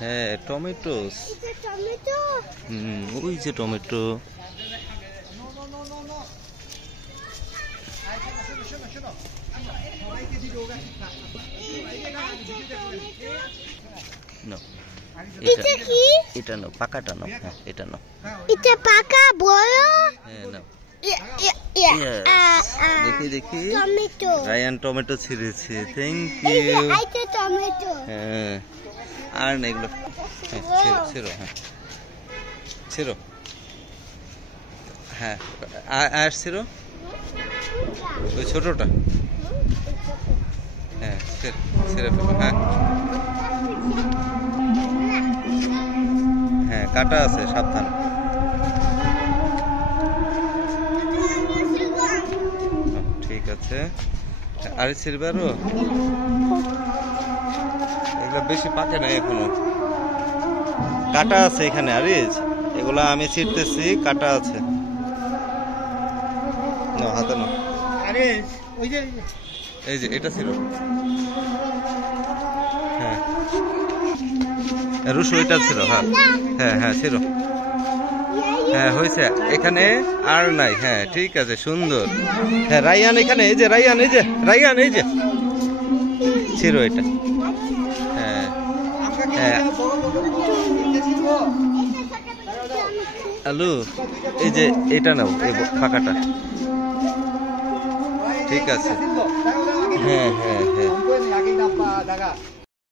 হ্যাঁ টমেটো। ওই যে টমেটো। এটা নাও, পাকাটা নাও। হ্যাঁ এটা নাও। এটা পাকা বড়। হ্যাঁ নাও। দেখি দেখি টমেটো। রায়ান টমেটো ছিঁড়েছে। Thank you. এইটা টমেটো। হ্যাঁ আর না এগুলো। হ্যাঁ ছিঁড়ো। হ্যাঁ ছিঁড়ো। হ্যাঁ আর ছিঁড়ো ওই ছোটটা। হ্যাঁ ছিঁড়ে ফেলো। হ্যাঁ হ্যাঁ কাটা আছে, সাবধান। ঠিক আছে। আরে ছিঁড়বে আরো। এগুলো বেশি পাকে না এখনো, কাটা আছে এখানে। আরিজ এগুলা আমি ছিঁড়তেছি, কাটা আছে। নাও হাতে নাও। এই যে এটা ছিল। হ্যাঁ রুশো এটা ছিল। হ্যাঁ হ্যাঁ হ্যাঁ ছিল। হ্যাঁ হয়েছে এখানে আর নাই। হ্যাঁ ঠিক আছে, সুন্দর। হ্যাঁ রায়ান এখানে। এই যে রায়ান, এই যে রায়ান, এই যে ছিল এটা। হ্যাঁ হ্যাঁ আলু, এই যে এটা নাও, এই ফাঁকাটা। ঠিক আছে। হ্যাঁ হ্যাঁ হ্যাঁ